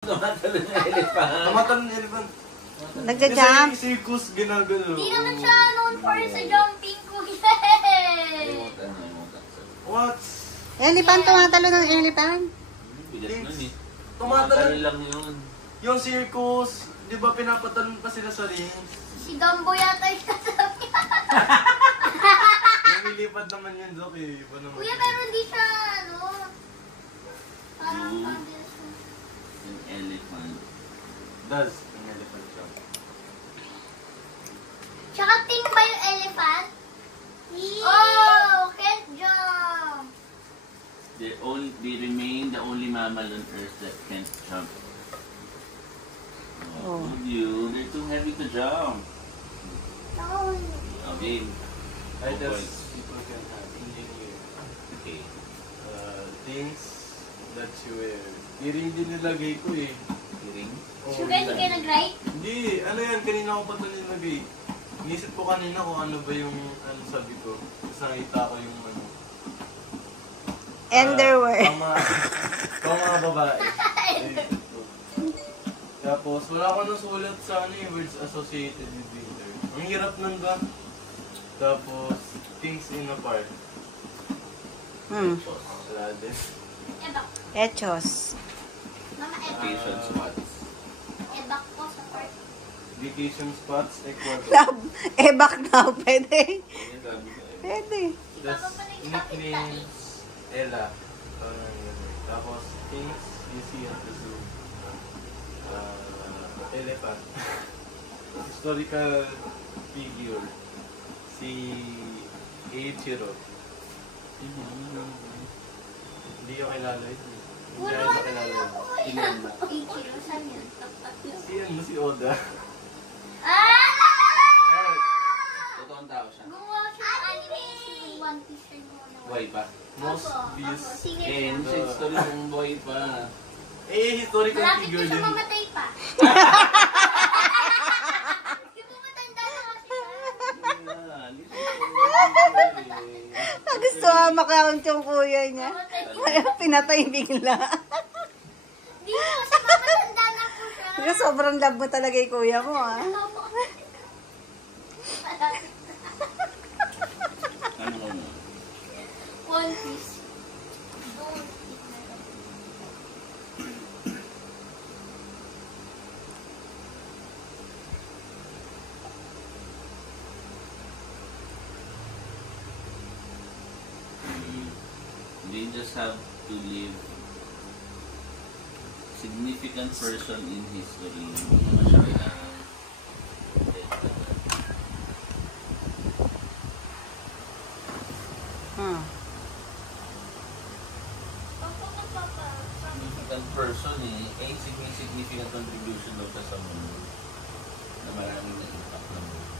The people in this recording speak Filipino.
Tumatalon ng elephant. Tumatalon ng elephant. Nagja-jump. Kasi circus ginagano. Hindi naman siya known for sa jumping ko. What? Elephant, tumatalo ng elephant. Bigat nun eh. Tumatalon lang yun. Yung circus, di ba pinapatalon pa sila sa ring? Si Dumbo yata yung kasabi. Lumilipad naman yun, Doc eh. Iba naman. Kuya, pero hindi siya, ano, parang Zoo. pangil siya. An elephant. Does ang elephant siya. Tsaka ting ba yung elephant? Oh, can't jump. They remain the only mammal on Earth that can't jump. Oh. They're too heavy to jump. No. Okay. I Go just for people can have engineer. Okay. Things that you wear. Earring din nilagay ko eh. Hearing. Oh, So guys, kayo nag-write? Hindi, ano yan, kanina ko pa ito nilagay. Inisip ko kanina kung ano ba yung ano sabi ko. Tapos nakita ko yung ano. Underwear. Pang mga babae. Tapos wala ko nang sulat sa ano yung words associated with winter. Ang hirap nun ba? Tapos things in a park. Wala din. Ebak. Echos. Mama, ebak. Vacation spots. Ebak po sa park. Vacation spots, Ecuador. Love. Ebak na. Pwede. Yan sabi ko eh. Pwede. That's nicknames Ella. Tapos things you see at the zoo. Elephant. Historical figure. Si Eiichiro. Hindi ko kilala yun. Hindi Wala ko na kilala lang yun. ako. Tingnan mo. Ichiro, saan yun? Si ano, si Oda. Ah! Totoong tao siya. Gumawa siya ng anime si One Piece rin mo na. Buhay pa. Most views. Singer Eh, siya. siya story ng buhay pa. Historical Malapit figure na siya din. mamatay pa. Hindi mo matanda na kasi siya. Gusto nga makakount yung kuya niya. Pinatay bigla. Hindi mo kasi mamatanda na po siya. Kasi sobrang love mo talaga yung kuya mo, ah. Ano ko mo? One Piece. Don't eat na lang. They just have to live significant person in history. Hindi naman siya kailangan. Significant person eh. Significant contribution daw siya sa mundo. Na maraming na impact ng mundo.